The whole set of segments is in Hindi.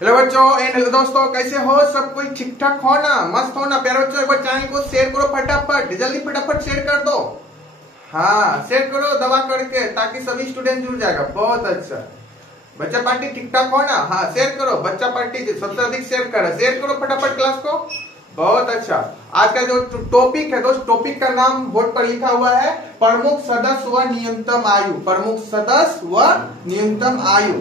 हेलो बच्चों एंड हेलो दोस्तों, कैसे हो? सब कोई ठीक ठाक हो ना? मस्त हो ना? प्यारे बच्चों, एक बार चैनल को शेयर करो फटाफट, जल्दी फटाफट शेयर कर दो। हाँ, शेयर करो दबा करके, ताकि सभी स्टूडेंट जुड़ जाएगा। बहुत अच्छा। बच्चा पार्टी ठीक ठाक हो ना? हाँ, शेयर करो। बच्चा पार्टी सबसे अधिक शेयर करे, शेयर करो फटाफट क्लास को। बहुत अच्छा। आज का जो टॉपिक है दोस्त, टॉपिक का नाम बोर्ड पर लिखा हुआ है प्रमुख सदस्य व न्यूनतम आयु। प्रमुख सदस्य व न्यूनतम आयु,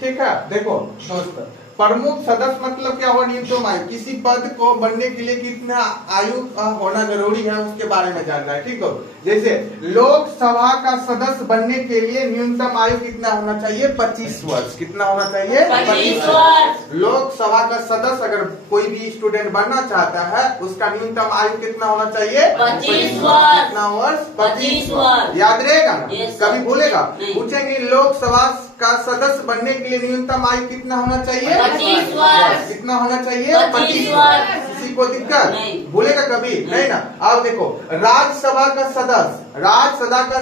ठीक है। देखो दोस्त, प्रमुख सदस्य मतलब क्या हुआ? न्यूनतम आयु। किसी पद को बनने के लिए कितना आयु होना जरूरी है, उसके बारे में जानना है, ठीक हो। जैसे लोकसभा का सदस्य बनने के लिए न्यूनतम आयु कितना होना चाहिए? 25 वर्ष। कितना होना चाहिए? 25 वर्ष। लोकसभा का सदस्य अगर कोई भी स्टूडेंट बनना चाहता है, उसका न्यूनतम आयु कितना होना चाहिए? 25 वर्ष। कितना वर्ष? 25 वर्ष। याद रहेगा ना? Yes, कभी भूलेगा? नहीं। पूछेंगे लोकसभा का सदस्य बनने के लिए न्यूनतम आयु कितना होना चाहिए? 25 वर्ष। कितना होना चाहिए? 25 वर्ष। किसी को दिक्कत नहीं। भूलेगा कभी? नहीं ना। अब देखो, राज्यसभा का सदस्य, राज्यसभा का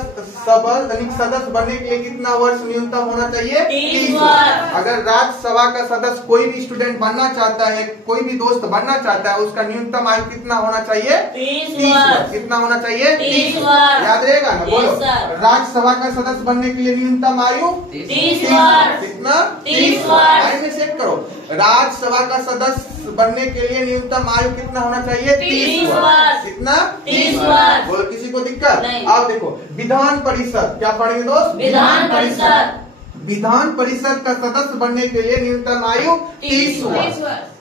सदस्य बनने के लिए कितना वर्ष न्यूनतम होना चाहिए? 30 वर्ष। अगर राज्यसभा का सदस्य कोई भी स्टूडेंट बनना चाहता है, कोई भी दोस्त बनना चाहता है, उसका न्यूनतम आयु कितना होना चाहिए? 30 वर्ष। कितना होना चाहिए? 30 वर्ष। याद रहेगा ना? बोलो। Yes, sir। राज्यसभा का सदस्य बनने के लिए न्यूनतम आयु 30 वर्ष। कितना? 30 वर्ष। लाइन में चेक करो। राज्यसभा का सदस्य बनने के लिए न्यूनतम आयु कितना होना चाहिए? 30 वर्ष। कितना? 30 वर्ष। बोलो, किसी को दिक्कत? नहीं। अब देखो, विधान परिषद, क्या पढ़ेंगे दोस्त? विधान परिषद। विधान परिषद का सदस्य बनने के लिए न्यूनतम आयु 30 वर्ष।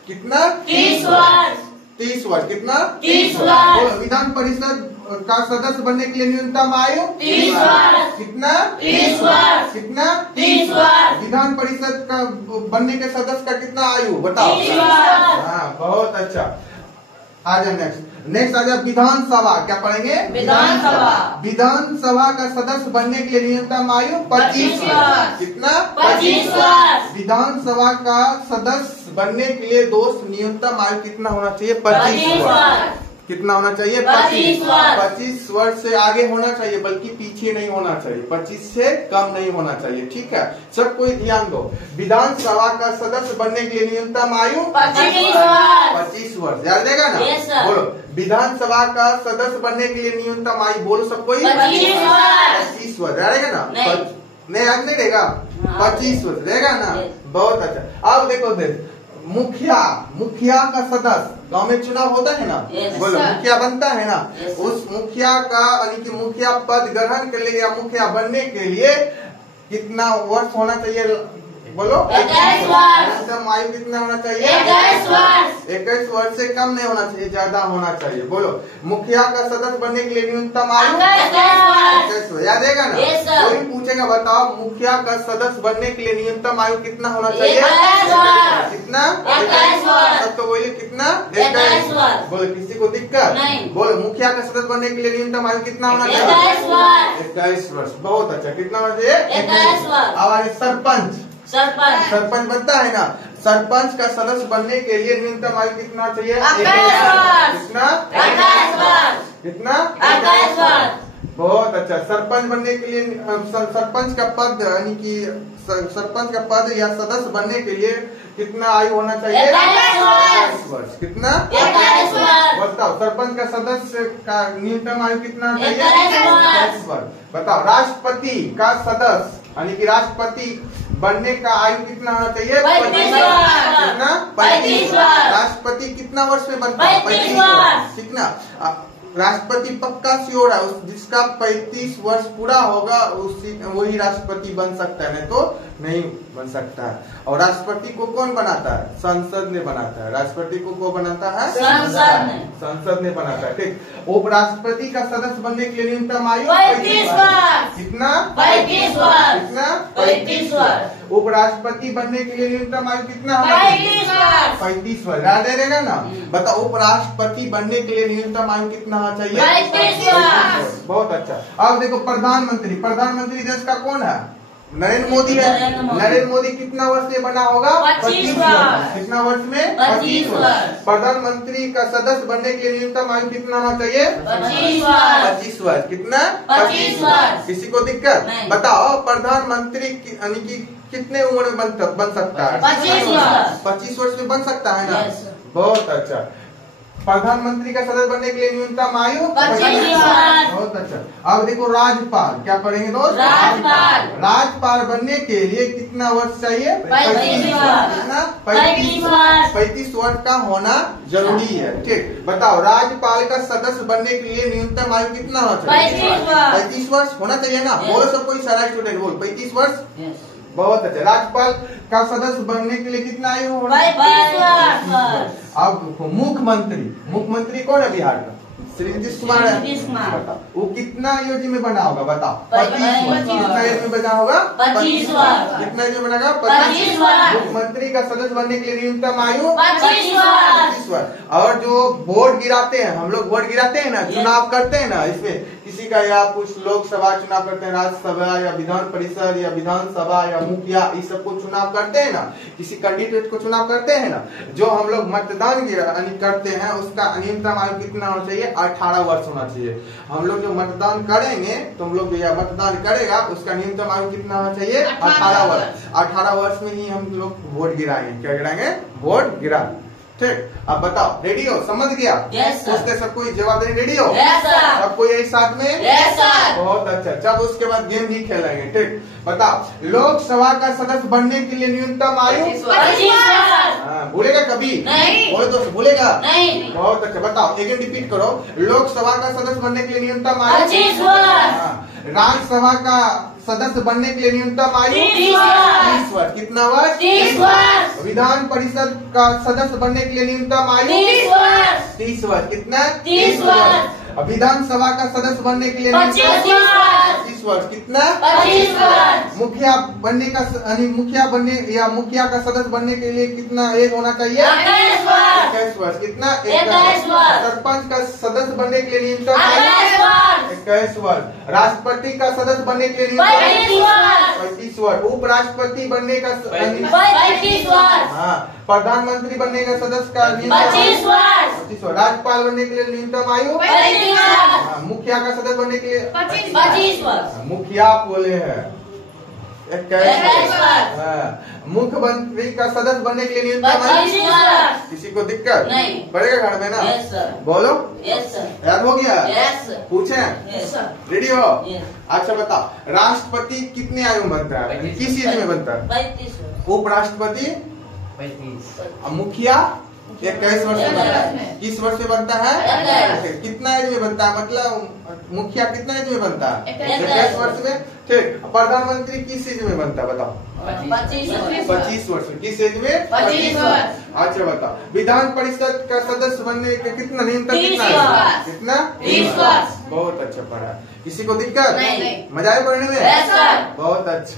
कितना? 30 वर्ष। 30 वर्ष। कितना? 30 वर्ष। बोलो, विधान परिषद का सदस्य बनने के लिए न्यूनतम आयु 30 वर्ष। कितना? 30 वर्ष। कितना? 30 वर्ष। विधान परिषद का बनने के सदस्य का कितना आयु बताओ? 30 वर्ष। हाँ, बहुत अच्छा। आ जाए नेक्स्ट आ जाए विधानसभा। क्या पढ़ेंगे? विधानसभा। विधानसभा का सदस्य बनने के लिए न्यूनतम आयु 25 वर्ष। कितना? 25 वर्ष। विधानसभा का सदस्य बनने के लिए दोस्त न्यूनतम आयु कितना होना चाहिए? 25 वर्ष। कितना होना चाहिए? 25 वर्ष। 25 वर्ष से आगे होना चाहिए, बल्कि पीछे नहीं होना चाहिए। 25 से कम नहीं होना चाहिए, ठीक है। सब कोई ध्यान दो। विधानसभा का सदस्य बनने के लिए न्यूनतम आयु 25 वर्ष। 25 वर्ष। याद रहेगा ना? Yes, sir। बोलो, विधानसभा का सदस्य बनने के लिए न्यूनतम आयु बोलो सब कोई। 25 वर्ष। 25 वर्ष रहेगा ना? नहीं। याद नहीं रहेगा? 25 वर्ष रहेगा ना? Yes। बहुत अच्छा। अब देखो मुखिया का सदस्य, गांव में चुनाव होता है ना? Yes, बोलो, sir। मुखिया बनता है ना? Yes, sir। उस मुखिया का यानी कि मुखिया पद ग्रहण के लिए या मुखिया बनने के लिए कितना वर्ष होना चाहिए? बोलो। 21 वर्ष। न्यूनतम आयु कितना होना चाहिए? 21 वर्ष। 21 वर्ष से कम नहीं होना चाहिए, ज्यादा होना चाहिए। बोलो, मुखिया का सदस्य बनने के लिए न्यूनतम आयु 21 वर्ष। 21 वर्ष। याद रहेगा ना? Yes, sir। कोई पूछेगा, बताओ मुखिया का सदस्य बनने के लिए न्यूनतम आयु कितना होना चाहिए? 21 वर्ष। कितना? 21 वर्ष। सब तो बोलिए कितना? 21 वर्ष। बोलो, किसी को दिक्कत? नहीं। बोलो, मुखिया का सदस्य बनने के लिए न्यूनतम आयु कितना होना चाहिए? 21 वर्ष। 21 वर्ष। बहुत अच्छा। कितना होना चाहिए? 21 वर्ष। अब आगे सरपंच। सरपंच। सरपंच बनता है ना? सरपंच का सदस्य बनने के लिए न्यूनतम आयु कितना चाहिए? 21 वर्ष। कितना? 21 वर्ष। कितना? 21 वर्ष। बहुत अच्छा। सरपंच बनने के लिए सरपंच का पद यानी कि सरपंच का पद या सदस्य बनने के लिए कितना आयु होना चाहिए? 21 वर्ष। कितना? 21 वर्ष। बताओ, सरपंच का सदस्य का न्यूनतम आयु कितना चाहिए? 21 वर्ष। बताओ, राष्ट्रपति का सदस्य यानी कि राष्ट्रपति बनने का आयु कितना होना चाहिए? 35 वर्ष। कितना? 35 वर्ष। राष्ट्रपति कितना वर्ष में बनता है? 35 वर्ष। कितना? राष्ट्रपति पक्का श्योर है, जिसका 35 वर्ष पूरा होगा वही राष्ट्रपति बन सकता है, नहीं तो नहीं बन सकता है। और राष्ट्रपति को कौन बनाता है? संसद ने बनाता है। राष्ट्रपति को कौन बनाता है? संसद ने बनाता है, ठीक। उपराष्ट्रपति का सदस्य बनने के लिए न्यूनतम आयु 35 वर्ष। कितना? 35 वर्ष। कितना? 35 वर्ष। उपराष्ट्रपति बनने के लिए न्यूनतम आयु कितना होना 35 वर्ष। 35 वर्ष। याद रहेगा ना? बताओ, उपराष्ट्रपति बनने के लिए न्यूनतम आयु कितना होना चाहिए? 35 वर्ष। बहुत अच्छा। अब देखो, प्रधानमंत्री देश का कौन है? नरेंद्र मोदी है। नरेंद्र मोदी। नरेंद्र मोदी कितना वर्ष में बना होगा? 25 वर्ष। कितना वर्ष में? 25 वर्ष। प्रधानमंत्री का सदस्य बनने के लिए न्यूनतम आयु कितना होना चाहिए? 25 वर्ष। 25 वर्ष। कितना? 25 वर्ष। किसी को दिक्कत? नहीं। बताओ प्रधानमंत्री यानी कि कितने उम्र में बन सकता है? 25 वर्ष। 25 वर्ष में बन सकता है ना? Yes, sir। बहुत अच्छा। प्रधानमंत्री का सदस्य बनने के लिए न्यूनतम आयु 25 वर्ष। बहुत अच्छा। अब देखो राज्यपाल, क्या पढ़ेंगे दोस्त? राज्यपाल। राज्यपाल बनने के लिए कितना वर्ष चाहिए? 35 वर्ष। कितना? 35 वर्ष। 35 वर्ष का होना जरूरी है। ठीक, बताओ राज्यपाल का सदस्य बनने के लिए न्यूनतम आयु कितना होना चाहिए? 35 वर्ष। 35 वर्ष होना चाहिए ना? Yes। बोलो सब कोई सारा स्टूडेंट बोल 35 वर्ष। Yes। बहुत अच्छा। राज्यपाल का सदस्य बनने के लिए कितना आयु होना? 35 वर्ष। अब मुख्यमंत्री कौन है बिहार का? श्री नीतीश कुमार है। नीतीश कुमार। बताओ वो कितना एज में बना होगा? बताओ। 25 वर्ष। कितना एज में बना होगा? 25 वर्ष। कितना एज में बनेगा? 25 वर्ष। मुख्यमंत्री का सदस्य बनने के लिए न्यूनतम आयु 25 वर्ष। 25 वर्ष। और जो वोट गिराते हैं, हम लोग वोट गिराते हैं ना, चुनाव करते हैं ना, इसमें किसी का या कुछ लोकसभा चुनाव करते हैं, राज्यसभा या विधान परिषद या विधानसभा या मुखिया, इस सब को चुनाव करते हैं ना, किसी कैंडिडेट को चुनाव करते हैं ना, जो हम लोग मतदान करते हैं उसका न्यूनतम आयु कितना होना चाहिए? 18 वर्ष होना चाहिए। हम लोग जो मतदान करेंगे, तुम लोग या मतदान करेगा, उसका न्यूनतम आयु कितना होना चाहिए? 18 वर्ष। 18 वर्ष में ही हम लोग वोट गिराएंगे। क्या गिराएंगे? वोट गिरा। ठीक, अब बताओ रेडी हो? समझ गया? Yes, sir। पूछते सब कोई जवाब देने रेडी हो? Yes, sir। सब कोई एक साथ में? Yes, sir। बहुत अच्छा। जब उसके बाद गेम भी खेलेंगे। ठीक, बताओ लोकसभा का सदस्य बनने के लिए न्यूनतम आयु? 25 वर्ष। हाँ, भूलेगा कभी? नहीं। बोले दोस्त, भूलेगा? नहीं। बहुत अच्छा। बताओ एक रिपीट करो। लोकसभा का सदस्य बनने के लिए न्यूनतम आयु? 25 वर्ष। हाँ। राज्यसभा का सदस्य बनने के लिए न्यूनतम आयु? 30 वर्ष। 30 वर्ष। कितना वर्ष? 30 वर्ष। विधान परिषद का सदस्य बनने के लिए न्यूनतम आयु? 30 वर्ष। 30 वर्ष। कितना? 30 वर्ष। विधानसभा का सदस्य बनने के लिए 25 वर्ष। 25 वर्ष। कितना? 25 वर्ष। मुखिया बनने का मुखिया बनने या मुखिया का सदस्य बनने के लिए कितना एज होना चाहिए? 21 वर्ष। 21 वर्ष। कितना? 21 वर्ष। सरपंच का सदस्य बनने के लिए न्यूनतम 28 वर्ष। 21 वर्ष। राष्ट्रपति का सदस्य बनने के लिए 35 वर्ष। 35 वर्ष। उपराष्ट्रपति बनने का 35 वर्ष। हाँ, प्रधानमंत्री बनने का सदस्य का 25 वर्ष। 25 वर्ष। राज्यपाल बनने के लिए न्यूनतम आयु? 35 वर्ष। हाँ, मुखिया का सदस्य बनने के लिए 25 वर्ष। मुखिया बोले हैं 21 वर्ष। मुख्यमंत्री का सदस्य बनने के लिए न्यूनतम आयु? 25 वर्ष। किसी को दिक्कत? नहीं। पड़ेगा घर में ना? Yes, sir। बोलो। Yes, sir। याद हो गया? Yes, sir। पूछे? Yes, sir। रेडी हो? Yes। अच्छा बताओ राष्ट्रपति कितने आयु में बनता है? किस एज में बनता है? 35 वर्ष। उपराष्ट्रपति? मुखिया 21 वर्ष में बनता है। किस वर्ष में बनता है? 21। कितना एज में बनता है? मतलब मुखिया कितना एज में बनता है? 21 वर्ष में। ठीक, प्रधानमंत्री किस एज में बनता है? बताओ। 25 वर्ष। 25 वर्ष में। किस एज में? 25 वर्ष। अच्छा बताओ विधान परिषद का सदस्य बनने का कितना न्यूनतम 30 कितना है? वर्ष। कितना? 30 वर्ष। बहुत अच्छा पढ़ा। किसी को दिक्कत? नहीं। मजा आया पढ़ने में? Yes, sir। बहुत अच्छा।